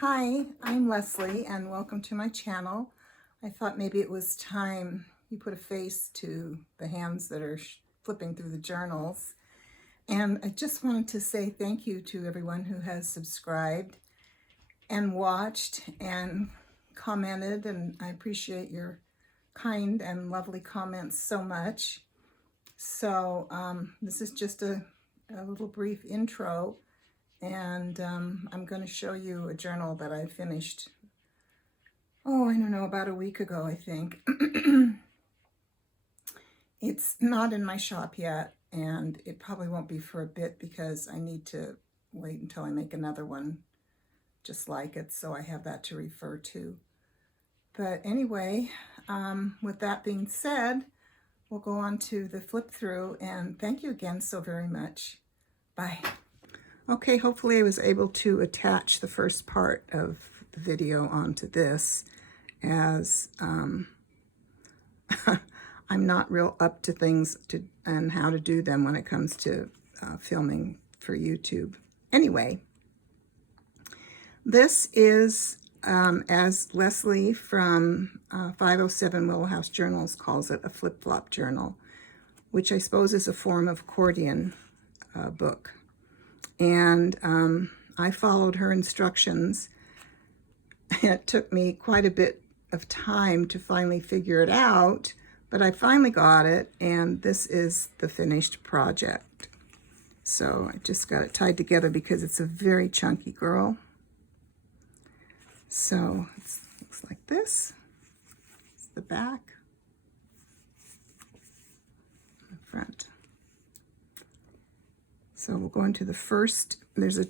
Hi, I'm Leslie and welcome to my channel. I thought maybe it was time you put a face to the hands that are flipping through the journals. And I just wanted to say thank you to everyone who has subscribed and watched and commented, and I appreciate your kind and lovely comments so much. So this is just a little brief intro, and I'm going to show you a journal that I finished, I don't know, about a week ago, I think. It's not in my shop yet, and it probably won't be for a bit because I need to wait until I make another one just like it, so I have that to refer to. But anyway, with that being said, we'll go on to the flip through, and thank you again so very much. Bye. Okay, hopefully I was able to attach the first part of the video onto this, as I'm not real up to things and how to do them when it comes to filming for YouTube. Anyway, this is, as Leslie from 507 Willow House Journals calls it, a flip-flop journal, which I suppose is a form of accordion book. And I followed her instructions. It took me quite a bit of time to finally figure it out, but I finally got it, and this is the finished project. So I just got it tied together because it's a very chunky girl. So it looks like this. It's the back, the front. So we'll go into the first. There's a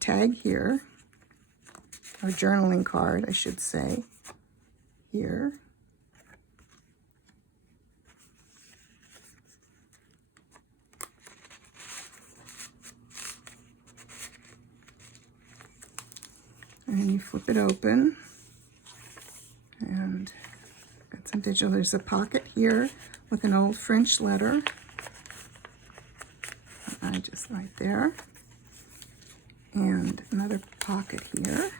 tag here, or journaling card, I should say, here. And you flip it open, and got some digital. There's a pocket here with an old French letter. Just right there. And another pocket here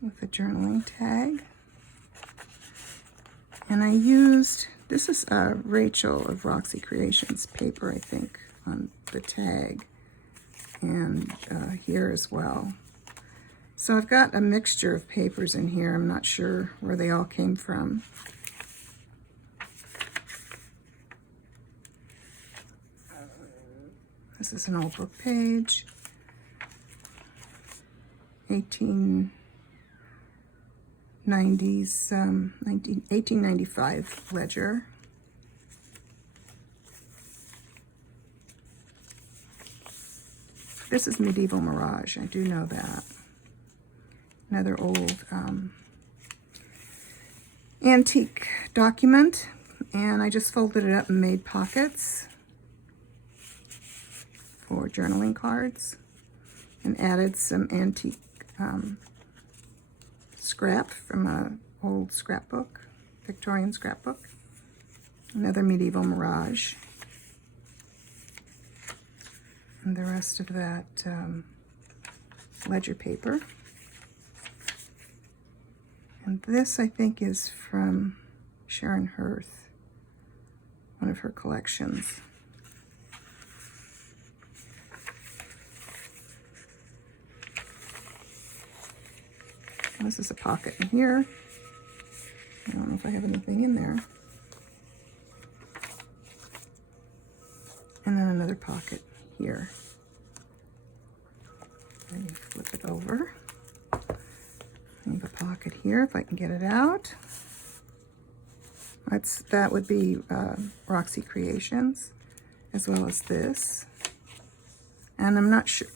with a journaling tag. And I used, this is Rachel of Roxy Creations paper, I think, on the tag, and here as well. So I've got a mixture of papers in here. I'm not sure where they all came from. This is an old book page, 1895 ledger. This is Medieval Mirage, I do know that. Another old antique document, and I just folded it up and made pockets for journaling cards, and added some antique scrap from an old scrapbook, Victorian scrapbook. Another Medieval Mirage. And the rest of that ledger paper. And this, I think, is from Sharon Hirth, one of her collections. And this is a pocket in here. I don't know if I have anything in there. And then another pocket here. And you flip it over. I have a pocket here if I can get it out. That would be Roxy Creations, as well as this. And I'm not sure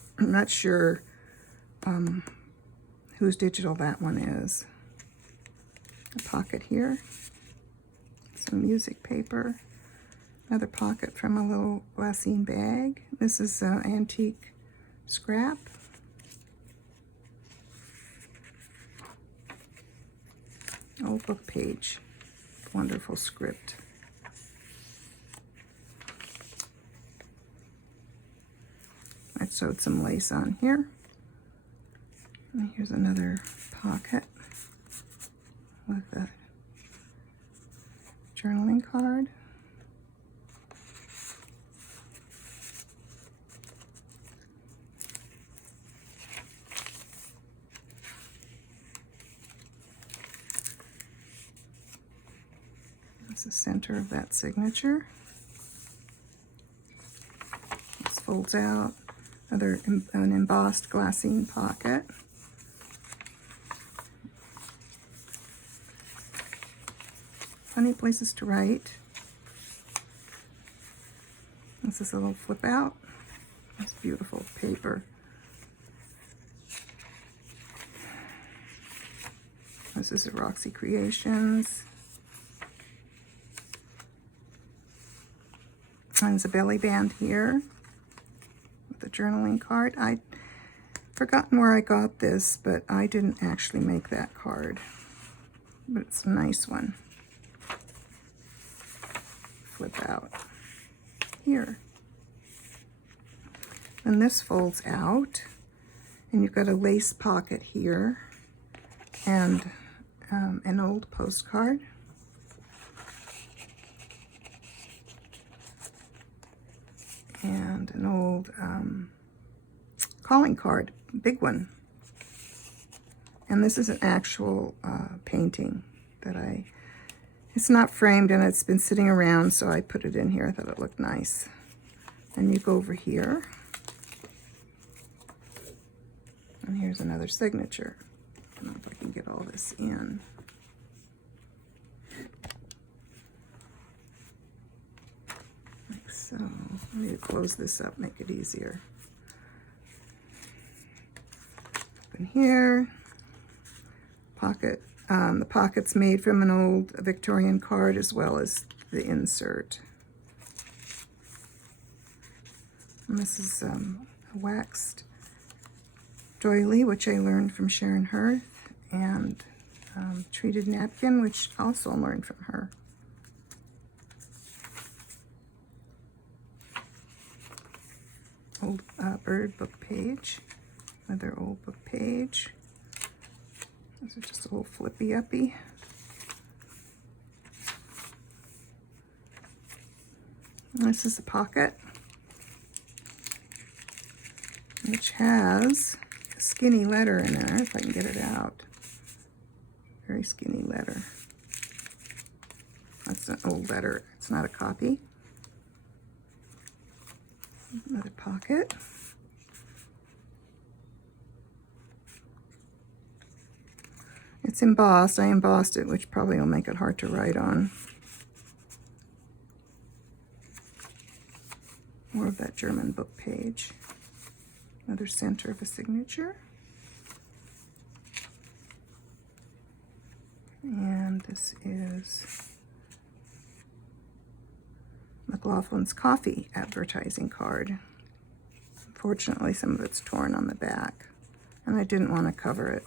whose digital that one is. A pocket here, some music paper, another pocket from a little glassine bag. This is antique scrap. Old book page, wonderful script. I sewed some lace on here. And here's another pocket with a journaling card. That's the center of that signature. This folds out. An embossed glassine pocket. Funny places to write. This is a little flip out. It's beautiful paper. This is a Roxy Creations. And there's a belly band here with a journaling card. I'd forgotten where I got this, but I didn't actually make that card. But it's a nice one. Flip out here. And this folds out, and you've got a lace pocket here, and an old postcard. And an old calling card, big one. And this is an actual painting that it's not framed and it's been sitting around, so I put it in here. I thought it looked nice. And you go over here. And here's another signature. I don't know if I can get all this in. Like so. I need to close this up, make it easier. Open here. Pocket. The pocket's made from an old Victorian card as well as the insert. And this is a waxed doily, which I learned from Sharon Hearth, and treated napkin, which also learned from her. Old bird book page, another old book page. These are just a little flippy-uppy. This is the pocket, which has a skinny letter in there, if I can get it out. Very skinny letter. That's an old letter. It's not a copy. Another pocket. It's embossed. I embossed it, which probably will make it hard to write on. More of that German book page. Another center of a signature. And this is McLaughlin's Coffee advertising card. Unfortunately, some of it's torn on the back, and I didn't want to cover it.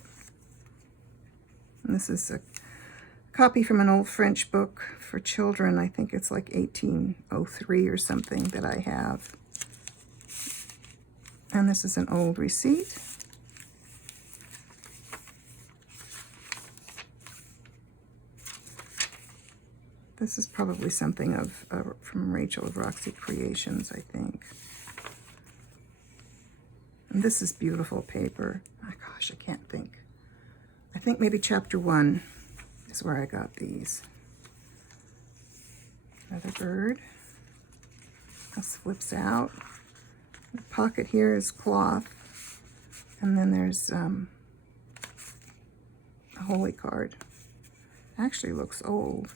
And this is a copy from an old French book for children. I think it's like 1803 or something that I have. And this is an old receipt. This is probably something from Rachel of Roxy Creations, I think. And this is beautiful paper. Oh gosh, I can't think. I think maybe chapter 1 is where I got these. Another bird. This flips out. The pocket here is cloth. And then there's a holy card. Actually looks old.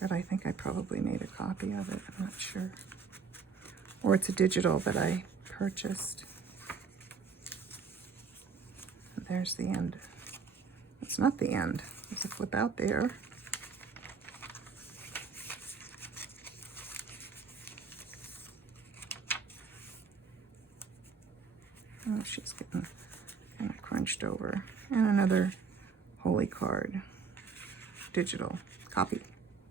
But I think I probably made a copy of it. I'm not sure. Or it's a digital that I purchased. There's the end. It's not the end. There's a flip out there. Oh, she's getting kind of crunched over. And another holy card. Digital copy.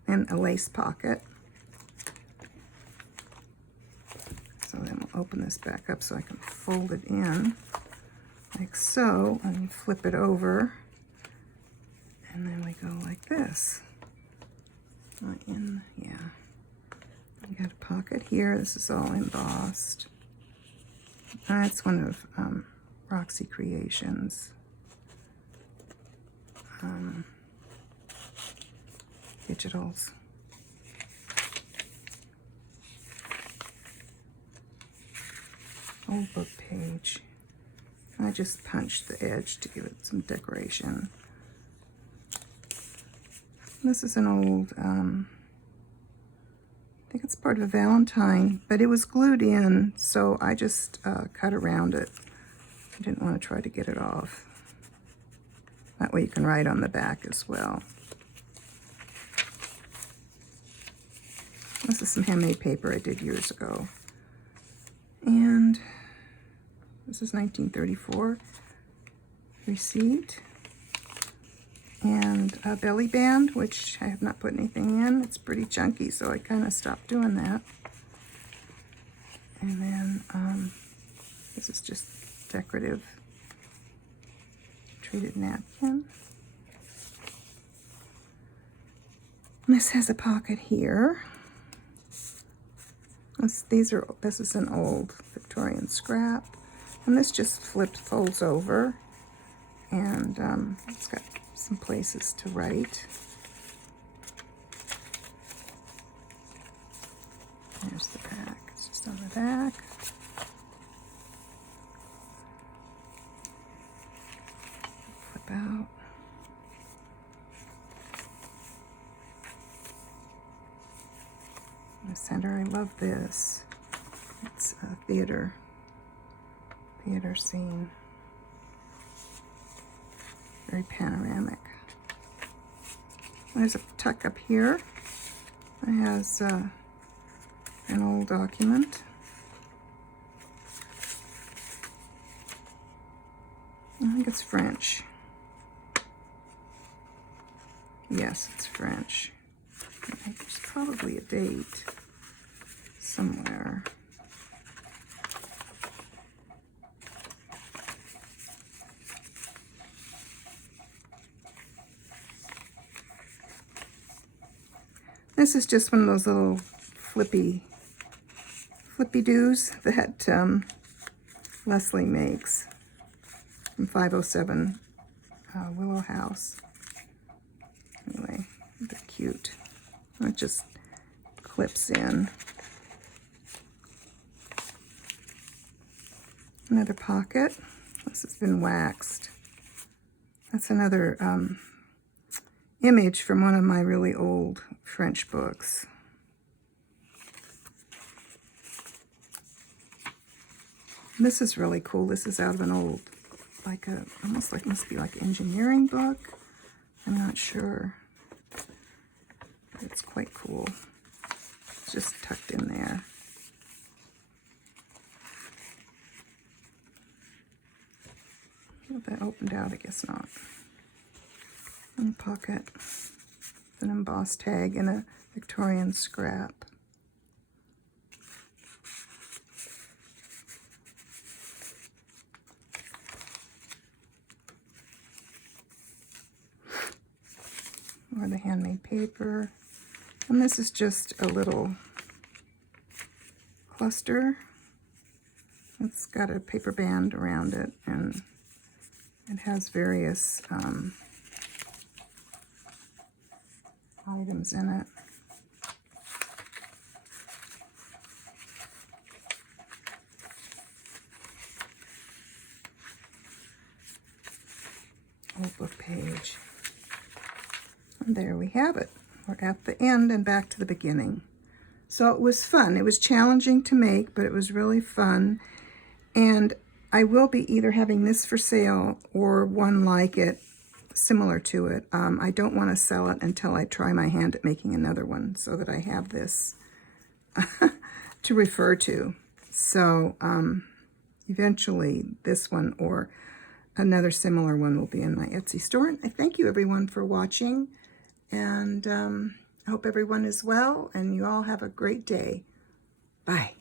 In a lace pocket. So then we'll open this back up so I can fold it in. like so, and you flip it over, and then we go like this. Yeah. You got a pocket here. This is all embossed. That's one of Roxy Creations. Digitals. Old book page. I just punched the edge to give it some decoration. This is an old, I think it's part of a Valentine, but it was glued in, so I just cut around it. I didn't want to try to get it off. That way you can write on the back as well. This is some handmade paper I did years ago. And this is 1934 receipt. And a belly band, which I have not put anything in. It's pretty chunky, so I kind of stopped doing that. And then this is just decorative treated napkin. And this has a pocket here. This is an old Victorian scrap, and this just folds over, and it's got some places to write. There's the back. It's just on the back. Flip out. In the center, I love this. It's a theater scene. Very panoramic. There's a tuck up here. It has an old document. I think it's French. Yes, it's French. There's probably a date somewhere. This is just one of those little flippy doos that Leslie makes from 507 Willow House. Anyway, they're cute. It just clips in. Another pocket. This has been waxed. That's another image from one of my really old French books. This is really cool. This is out of an old, almost like, must be like engineering book. I'm not sure. But it's quite cool. It's just tucked in there. Well, that opened out, I guess not. And pocket. An embossed tag and a Victorian scrap. Or the handmade paper. And this is just a little cluster. It's got a paper band around it, and it has various items in it. Old book page. And there we have it. We're at the end and back to the beginning. So it was fun. It was challenging to make, but it was really fun. And I will be either having this for sale or one like it, similar to it. I don't want to sell it until I try my hand at making another one, so that I have this to refer to. So eventually this one or another similar one will be in my Etsy store. And I thank you everyone for watching, and I hope everyone is well and you all have a great day. Bye.